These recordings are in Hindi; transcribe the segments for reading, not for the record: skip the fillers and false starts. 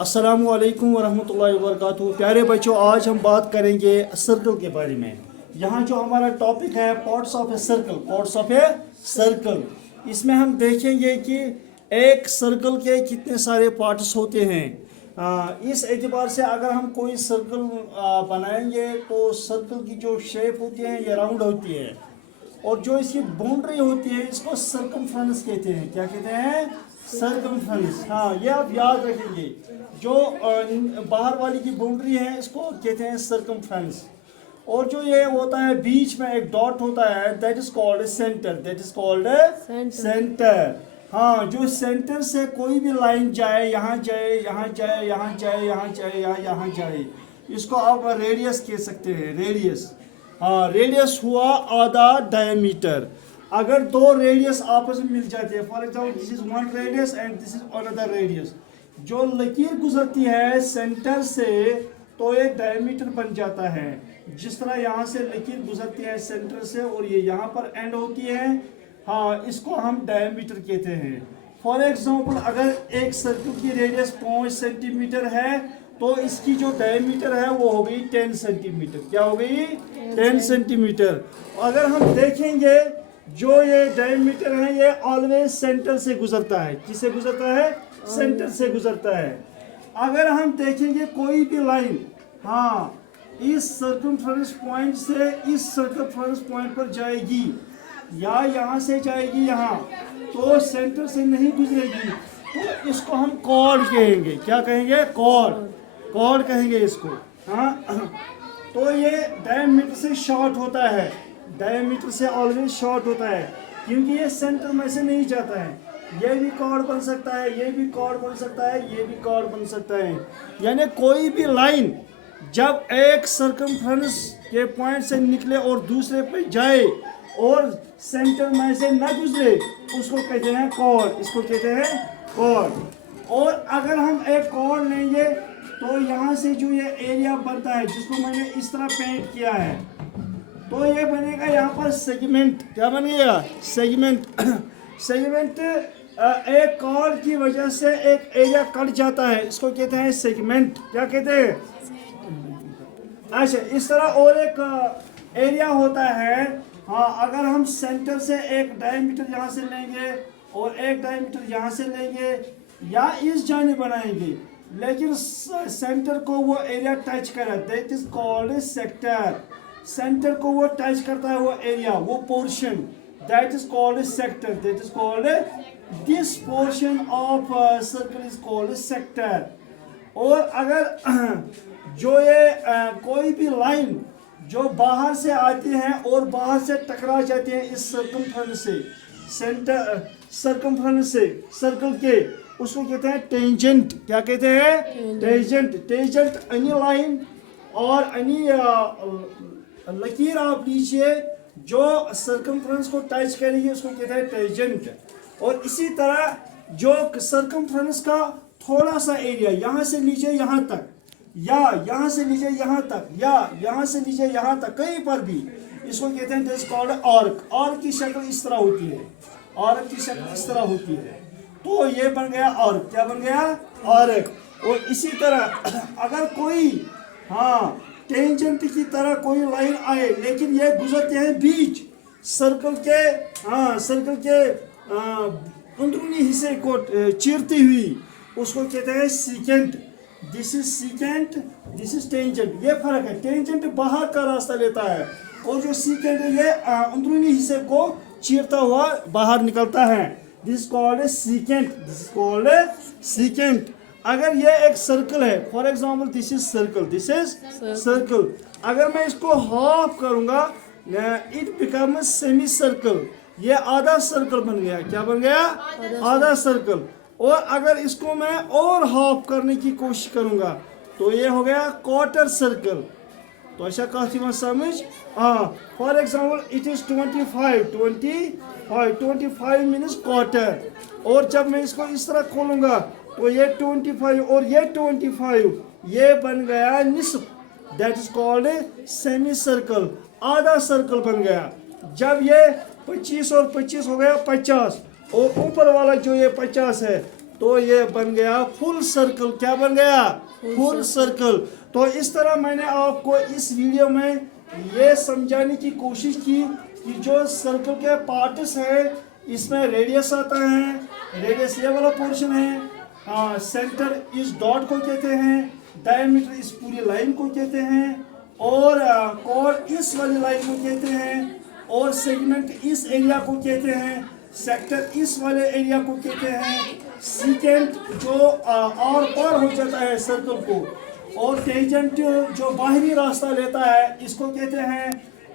अस्सलामुअलैकुम वरहमतुल्लाहि वबरकातुहू। प्यारे बच्चों, आज हम बात करेंगे सर्कल के बारे में। यहाँ जो हमारा टॉपिक है parts of a circle, parts of a circle. इसमें हम देखेंगे कि एक सर्कल के कितने सारे पार्ट्स होते हैं। इस एतबार से अगर हम कोई सर्कल बनाएंगे तो सर्कल की जो शेप होती है ये राउंड होती है, और जो इसकी बाउंड्री होती है इसको सर्कमफ्रेंस कहते हैं। क्या कहते हैं? सर्कमफ्रेंस। हाँ, ये आप याद रखेंगे। जो बाहर वाली की बाउंड्री है इसको कहते हैं सर्कमफ्रेंस, और जो ये होता है बीच में एक डॉट होता है that is called centre, that is called centre. हाँ, जो सेंटर से कोई भी लाइन जाए, यहाँ जाए, यहाँ जाए, यहाँ जाए, यहाँ जाए, यहाँ जाए, इसको आप रेडियस कह सकते हैं। रेडियस, हाँ, रेडियस हुआ आधा डायमीटर। अगर दो रेडियस आपस में मिल जाते हैं, for example this is one radius and this is another radius, जो लकीर गुजरती है सेंटर से तो एक डायमीटर बन जाता है। जिस तरह यहाँ से लकीर गुजरती है सेंटर से और ये यहाँ पर एंड होती है, हाँ, इसको हम डायमीटर कहते हैं। फॉर एग्जाम्पल अगर एक सर्कल की रेडियस 5 सेंटीमीटर है तो इसकी जो डायमीटर है वो हो गई 10 सेंटीमीटर। क्या हो गई? 10 सेंटीमीटर। अगर हम देखेंगे जो ये डायमीटर है ये ऑलवेज सेंटर से गुजरता है। किससे गुजरता है? सेंटर से गुजरता है। अगर हम देखेंगे कोई भी लाइन, हाँ, इस सर्कमफ्रेंस पॉइंट से इस सर्कमफ्रेंस पॉइंट पर जाएगी या यहाँ से जाएगी यहाँ, तो सेंटर से नहीं गुजरेगी, तो इसको हम कॉर्ड कहेंगे। क्या कहेंगे? कॉर्ड। कॉर्ड कहेंगे इसको। हाँ, तो ये डायमीटर से शॉर्ट होता है, डायमीटर से ऑलवेज शॉर्ट होता है, क्योंकि ये सेंटर में से नहीं जाता है। ये भी कॉर्ड बन सकता है, ये भी कॉर्ड बन सकता है, ये भी कॉर्ड बन सकता है। यानी कोई भी लाइन जब एक सर्कमफ्रेंस के पॉइंट से निकले और दूसरे पे जाए और सेंटर में से न गुजरे, उसको कहते हैं कॉर्ड। इसको कहते हैं कॉर्ड। और अगर हम एक कॉर्ड लेंगे तो यहाँ से जो ये एरिया बनता है, जिसको मैंने इस तरह पेंट किया है, तो ये बनेगा यहाँ पर सेगमेंट। क्या बनेगा? सेगमेंट। सेगमेंट एक कॉर्ड की वजह से एक एरिया कट जाता है, इसको कहते हैं सेगमेंट। क्या कहते हैं? अच्छा, इस तरह और एक एरिया होता है। हाँ, अगर हम सेंटर से एक डायमीटर यहाँ से लेंगे और एक डायमीटर यहाँ से लेंगे या इस जाने बनाएंगे, लेकिन सेंटर को वो एरिया टच करे, that is called sector. Centre को वो टच करता है वो एरिया, वो portion, that is called sector. That is called, this portion of circle is called sector. और अगर जो ये कोई भी लाइन जो बाहर से आती है और बाहर से टकरा जाती है इस सर्कमफ्रेंस से, सेंटर सर्कमफ्रेंस से सर्कल के, उसको कहते हैं टेंजेंट। क्या कहते हैं? टेंजेंट। टेंजेंट एनी लाइन और एनी लकीर आप लीजिए जो सर्कमफ्रेंस को टच करेगी, उसको कहते हैं टेंजेंट। और इसी तरह जो सर्कमफ्रेंस का थोड़ा सा एरिया, यहाँ से लीजिए यहाँ तक, या यहाँ से लीजिए यहाँ तक, या यहाँ से लीजिए यहाँ तक, कहीं पर भी, इसको कहते हैं दिस कॉल्ड आर्क। आर्क की शक्ल इस तरह होती है, आर्क की शक्ल इस तरह होती है, तो ये बन गया आर्क। क्या बन गया? आर्क। और इसी तरह अगर कोई, हाँ, टेंजेंट की तरह कोई लाइन आए लेकिन ये गुजरते हैं बीच सर्कल के, हाँ, सर्कल के अंदरूनी हिस्से को चीरती हुई, उसको कहते हैं secant. This is secant, this is tangent. ये फर्क है। टेंजेंट बाहर का रास्ता लेता है और जो सीकेंट है ये अंदरूनी हिस्से को चीरता हुआ बाहर निकलता है। This called secant, this called secant. अगर ये एक सर्कल है, for example this is circle, this is circle, अगर मैं इसको हाफ करूंगा, इट बिकम सेमी सर्कल। ये आधा सर्कल बन गया। क्या बन गया? आधा सर्कल। और अगर इसको मैं और हाफ करने की कोशिश करूंगा तो ये हो गया क्वार्टर सर्कल। तो ऐसा काफी मत समझ। हाँ, for example it is 25 means quarter. और जब मैं इसको इस तरह खोलूंगा तो ये 25 और ये 25, ये बन गया निस्फ, that is called semi circle. आधा सर्कल बन गया। जब ये 25 और 25 हो गया 50, और ऊपर वाला जो ये 50 है तो ये बन गया फुल सर्कल। क्या बन गया? Full circle. तो इस तरह मैंने आपको इस वीडियो में ये समझाने की कोशिश की कि जो सर्कल के पार्ट्स हैं, इसमें रेडियस आता है, रेडियस ये वाला पोर्शन है, सेंटर इस डॉट को कहते हैं, डायमीटर इस पूरी लाइन को कहते हैं, और कोर इस वाली लाइन को कहते हैं, और सेगमेंट इस एरिया को कहते हैं, सेक्टर इस वाले एरिया को कहते हैं, सीकेंट जो और पार हो जाता है सर्कल को, और टेंजेंट जो बाहरी रास्ता लेता है इसको कहते हैं,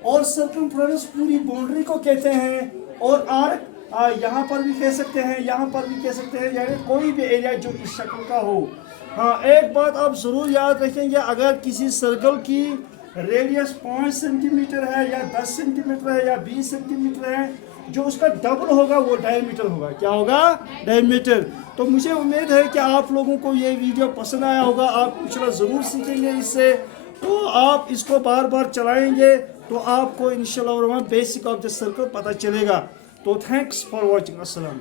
और सर्कमफ्रेंस पूरी बाउंड्री को कहते हैं, और आर्क यहाँ पर भी कह सकते हैं, यहाँ पर भी कह सकते हैं, यानी कोई भी एरिया जो इस शक्ल का हो। हाँ, एक बात आप ज़रूर याद रखेंगे, अगर किसी सर्कल की रेडियस 5 सेंटीमीटर है या 10 सेंटीमीटर है या 20 सेंटीमीटर है, जो उसका डबल होगा वो डायमीटर होगा। क्या होगा? डायमीटर। तो मुझे उम्मीद है कि आप लोगों को ये वीडियो पसंद आया होगा, आप कुछ ना ज़रूर सीखेंगे इससे। तो आप इसको बार बार चलाएंगे तो आपको इंशाल्लाह बेसिक ऑफ द सर्कल पता चलेगा। तो थैंक्स फॉर वॉचिंग। अस्सलाम।